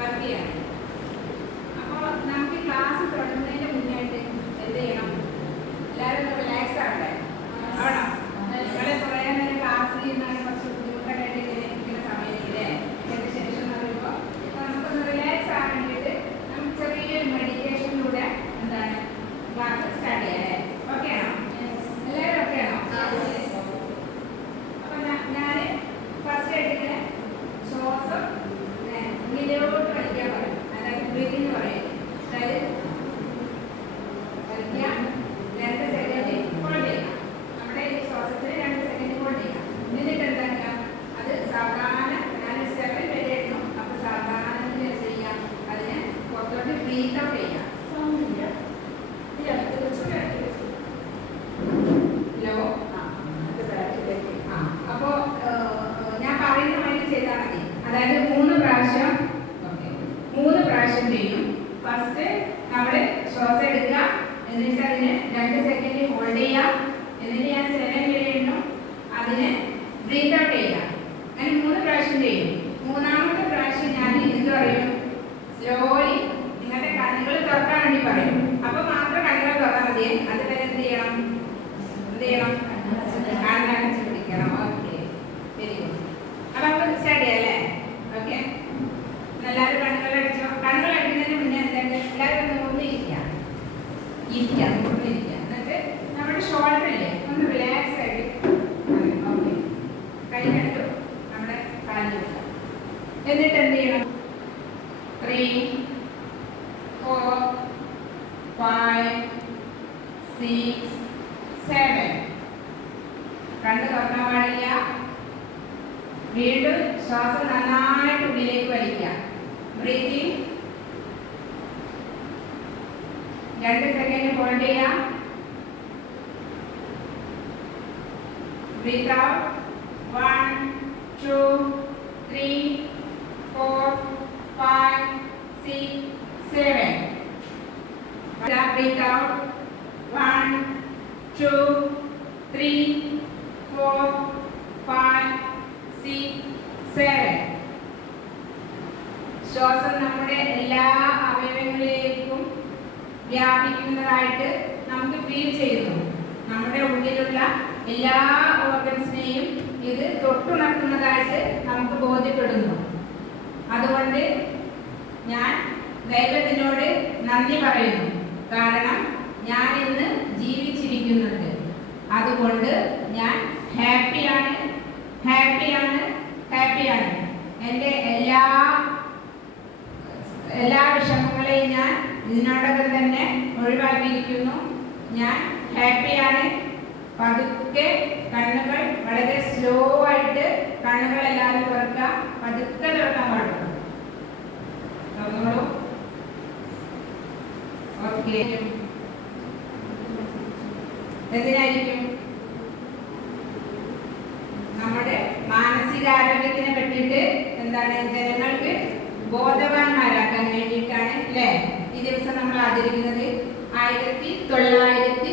Work ചെയ്യണം അപ്പോൾ നമുക്ക് ക്ലാസ് തുടങ്ങുന്നതിന് മുന്നായിട്ട് എന്ത് ചെയ്യണം എല്ലാവരും ഒന്ന് റിലാക്സ് ആവണ്ടേ ആവണം നിങ്ങളെ കുറേ നേരം ക്ലാസ്സിൽ നിന്നാണ് കുറച്ച് ബുദ്ധിമുട്ടൊക്കെ ആയിട്ട് ഇങ്ങനെ ഇരിക്കുന്ന സമയത്തില്ലേ ഇതിന് ശേഷം എന്ന് പറയുമ്പോൾ അപ്പോൾ നമുക്കൊന്ന് റിലാക്സ് ആകാൻ വേണ്ടിയിട്ട് നമുക്ക് ചെറിയൊരു മെഡിറ്റേഷനിലൂടെ എന്താണ് ക്ലാസ് സ്റ്റാർട്ട് ചെയ്യാം അല്ലേ ഓക്കെ ആണോ എല്ലാവരും ഓക്കെ ആണോ അപ്പൊ ഞാൻ ഫസ്റ്റ് ആയിട്ട് ശ്വാസം ഏ, ഉള്ളിലോട്ട് വലിക്കാൻ പറയും അതായത് ബ്രീതിങ് പറയും അതായത് വലിക്കുക രണ്ട് സെക്കൻഡ് ഹോൾഡ് ചെയ്യാം നമ്മുടെ ഈ ശ്വാസത്തിന് രണ്ട് സെക്കൻഡ് ഹോൾഡ് ചെയ്യാം എന്നിട്ട് എന്താക്കാം അത് സാവധാന ഞാൻ സെവൻ വരെ എണ്ണും അപ്പൊ സാവധാനത്തിൽ എന്ത് ചെയ്യാം അതിനെ പുറത്തോട്ട് ബ്രീത്ത് ഔട്ട് ചെയ്യാം ഹലോ ആ അപ്പോ ഏഹ്, ഞാൻ പറയുന്ന മാതിരി ചെയ്താൽ മതി അതായത് മൂന്ന് പ്രാവശ്യം ഓക്കെ മൂന്ന് പ്രാവശ്യം ചെയ്യും. ഫസ്റ്റ് നമ്മൾ ശ്വാസം എടുക്കുക. എന്നിട്ട് അതിന് രണ്ട് സെക്കൻഡ് ഹോൾഡ് ചെയ്യുക. എന്നിട്ട് ഞാൻ സെവൻ വരെ എണ്ണും അതിന് ബ്രീത്ത് ഔട്ട് ചെയ്യുക അങ്ങനെ മൂന്ന് പ്രാവശ്യം ചെയ്യും മൂന്നാമത്തെ പ്രാവശ്യം ഞാൻ എന്ത് പറയും സ്ലോലി നിങ്ങളുടെ കണ്ണുകൾ തുറക്കാൻ വേണ്ടി പറയും അപ്പൊ മാത്രം കണ്ണുകൾ തുറന്നാൽ മതി അതുവരെ എന്ത് ചെയ്യണം എന്ത് ചെയ്യണം കണ്ണടച്ച് പിടിക്കണം ഓക്കെ വെരി ഗുഡ് അപ്പൊ നമുക്ക് സ്റ്റാർട്ട് ചെയ്യാം അല്ലേ ഓക്കെ എല്ലാവരും കണ്ണുകൾ അടിച്ചോ കണ്ണുകൾ അടിക്കുന്നതിന് മുന്നേ എന്താണ് എല്ലാവരും ഒന്ന് ഒന്ന് ഇരിക്കാം ഇരിക്കാം ഇരിക്കാം എന്നിട്ട് നമ്മുടെ ഷോൾഡർ ഇല്ലേ ഒന്ന് റിലാക്സ് ആയിട്ട് ഓക്കെ കൈ കണ്ടു നമ്മുടെ കളഞ്ഞു വെക്കാം. എന്നിട്ട് എന്ത് ചെയ്യണം? Three four five six seven കണ്ണ് തുറക്കാൻ പാടില്ല. വീണ്ടും ശ്വാസം നന്നായിട്ട് ഉള്ളിലേക്ക് വലിക്കുക. ബ്രീത്തിങ് രണ്ട് സെക്കൻഡ് ഹോൾഡ് ചെയ്യാം. Breathe out one two three four five six seven breathe out one two three four five six seven ശ്വാസം നമ്മുടെ എല്ലാ അവയവങ്ങളിലേക്കും വ്യാപിക്കുന്നതായിട്ട് നമുക്ക് ഫീൽ ചെയ്യുന്നു നമ്മുടെ ഉള്ളിലുള്ള എല്ലാ ഓർഗൻസിനെയും ഇത് തൊട്ടുണർത്തുന്നതായിട്ട് നമുക്ക് ബോധ്യപ്പെടുന്നു. അതുകൊണ്ട് ഞാൻ ദൈവത്തിനോട് നന്ദി പറയുന്നു. കാരണം ഞാൻ ഇന്ന് ജീവിച്ചിരിക്കുന്നുണ്ട്. അതുകൊണ്ട് ഞാൻ ഹാപ്പിയാണ്. ഹാപ്പിയാണ്. ഹാപ്പിയാണ്. എന്റെ എല്ലാ എല്ലാ വിഷമങ്ങളെയും ഞാൻ ഇതിനോടൊപ്പം തന്നെ ഒഴിവാക്കിയിരിക്കുന്നു. ഞാൻ ഹാപ്പിയാണ് പതുക്കെ കണ്ണുകൾ വളരെ സ്ലോ ആയിട്ട് കണ്ണുകൾ എല്ലാവരും തുറക്കുക. പതുക്കെ തുറക്കാൻ പാടുള്ളൂ. എന്തിനായിരിക്കും? നമ്മുടെ മാനസികാരോഗ്യത്തിനെ പറ്റിയിട്ട് എന്താണ്? ജനങ്ങൾക്ക് ബോധവാന്മാരാക്കാൻ ആചരിക്കുന്നത് ആയിരത്തി തൊള്ളായിരത്തി